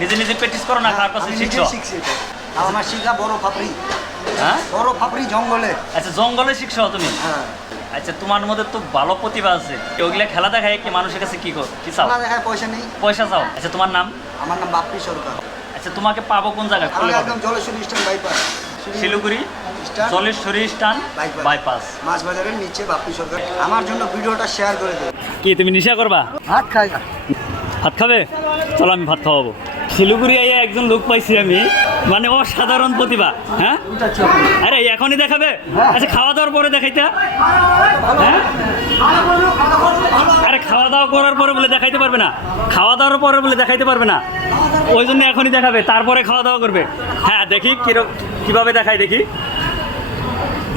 নিজে নিজে প্র্যাকটিস করো না, কার কাছে শিখছো? শিখছি এটা আমার শিখা বড় ফাপড়ি। হ্যাঁ, বড় ফাপড়ি জঙ্গলে। আচ্ছা জঙ্গলে শিখছো তুমি? হ্যাঁ। আচ্ছা তোমার মধ্যে তো ভালো প্রতিভা আছে, ওইগুলা খেলা দেখায় কি মানুষের কাছে কি চাও? খেলা দেখায় পয়সা নেই। পয়সা চাও? আচ্ছা তোমার নাম? আমার নাম বাপ্পি সরকার। আচ্ছা তোমাকে পাবো কোন জায়গায়? আমি একদম Jaleswari stand bypass, Siliguri Jaleswari stand bypass, মাছ বাজারের নিচে বাপ্পি সরকার। আমার জন্য ভিডিওটা শেয়ার করে দেবে। কি তুমি নেশা করবা? ভাত খাই। ভাত খাবে? চলো আমি ভাত খাওয়াবো। শিলিগুড়ি একজন লোক পাইছি আমি, মানে অসাধারণ প্রতিভা। হ্যাঁ, আরে এখনই দেখাবে? আচ্ছা খাওয়া দাওয়ার পরে দেখাইতে? হ্যাঁ, আরে খাওয়া দাওয়া করার পরে বলে দেখাইতে পারবে না? খাওয়া দাওয়ার পরে বলে দেখাইতে পারবে না, ওই জন্য এখনই দেখাবে, তারপরে খাওয়া দাওয়া করবে। হ্যাঁ দেখি কিভাবে দেখাই দেখি।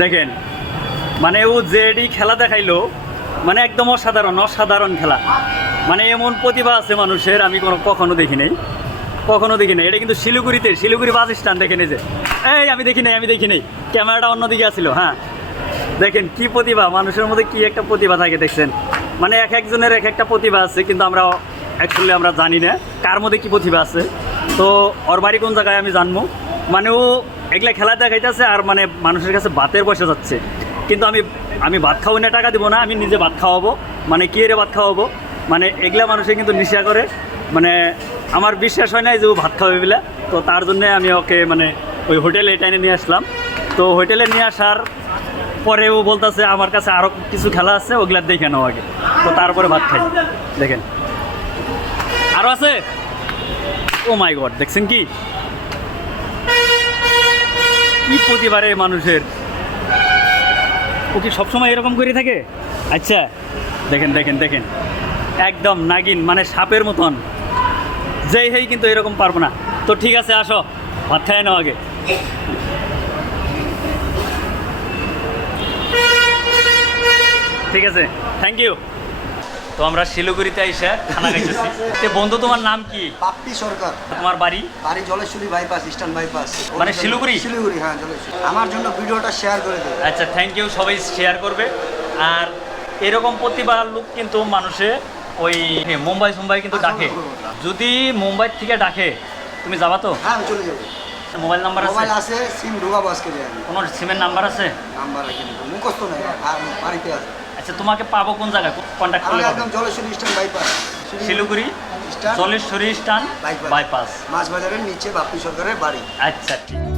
দেখেন মানে ও যেডি খেলা দেখাইলো, মানে একদম অসাধারণ অসাধারণ খেলা। মানে এমন প্রতিভা আছে মানুষের আমি কখনো দেখি নাই, কখনো দেখি নাই। এটা কিন্তু শিলিগুড়ি বাস স্ট্যান্ড। দেখেন এই যে, এই আমি দেখি নাই, ক্যামেরাটা অন্যদিকে আসছিল। হ্যাঁ দেখেন কি প্রতিভা, মানুষের মধ্যে কি একটা প্রতিভা থাকে দেখছেন। মানে এক একজনের এক একটা প্রতিভা আছে, কিন্তু আমরা অ্যাকচুয়ালি আমরা জানি না কার মধ্যে কি প্রতিভা আছে। তো ওর বাড়ি কোন জায়গায় আমি জানবো। মানে ও এগুলা খেলা দেখাইতেছে আর মানে মানুষের কাছে ভাতের পয়সা যাচ্ছে, কিন্তু আমি ভাত খাওয়াই না, টাকা দিব না, আমি নিজে ভাত খাওয়াবো। মানে কি রে ভাত খাওয়াবো, মানে এগুলা মানুষে কিন্তু নেশা করে। মানে আমার বিশ্বাস হয় না যে ও ভাত খাওয়াবে বলে। তো তার জন্যে আমি ওকে মানে ওই হোটেলে এনে নিয়ে আসলাম। তো হোটেলে নিয়ে আসার পরে ও বলতেছে আমার কাছে আরও কিছু খেলা আছে, ওগুলা দেখে নাও আগে, তো তারপরে ভাত খাই। দেখেন আরও আছে। ও মাই গড, দেখছেন কি প্রতিবারে মানুষের। ও কি সবসময় এরকম করে থাকে? আচ্ছা দেখেন একদম নাগিন, মানে সাপের মতন। যেই হেই কিন্তু এরকম পারবো না। তো ঠিক আছে আসো ভাত খাই নাও আগে। ঠিক আছে, থ্যাংক ইউ। তো আমরা শিলিগুড়িতে এসে খানা খাইতেছি। তো বন্ধু তোমার নাম কি? বাপ্পি সরকার। তোমার বাড়ি? বাড়ি জলেশ্বরী বাইপাস, স্ট্যান্ড বাইপাস। মানে শিলিগুড়ি? শিলিগুড়ি, হ্যাঁ জলেশ্বরী। আমার জন্য ভিডিওটা শেয়ার করে দেবে। আচ্ছা থ্যাংক ইউ, সবাই শেয়ার করবে। আর এরকম প্রতিভার লোক কিন্তু মানুষে ওই মুম্বাই কিন্তু ডাকে। যদি মুম্বাই থেকে ডাকে তুমি যাবা তো? হ্যাঁ আমি চলে যাবো। মোবাইল নাম্বার আছে? মোবাইল আছে, সিম ঢোকাবো আজকে। কোনো সিমের নাম্বার আছে? নাম্বার আছে মুখস্থ নেই, বাড়িতে আছে। আচ্ছা তোমাকে পাবো কোন জায়গায়, কন্ট্যাক্ট করলে? একদম Jaleswari stand bypass, Siliguri Jaleswari stand bypass, মাছ বাজারের নিচে বাপ্পি সরকারের বাড়ি। আচ্ছা ঠিক।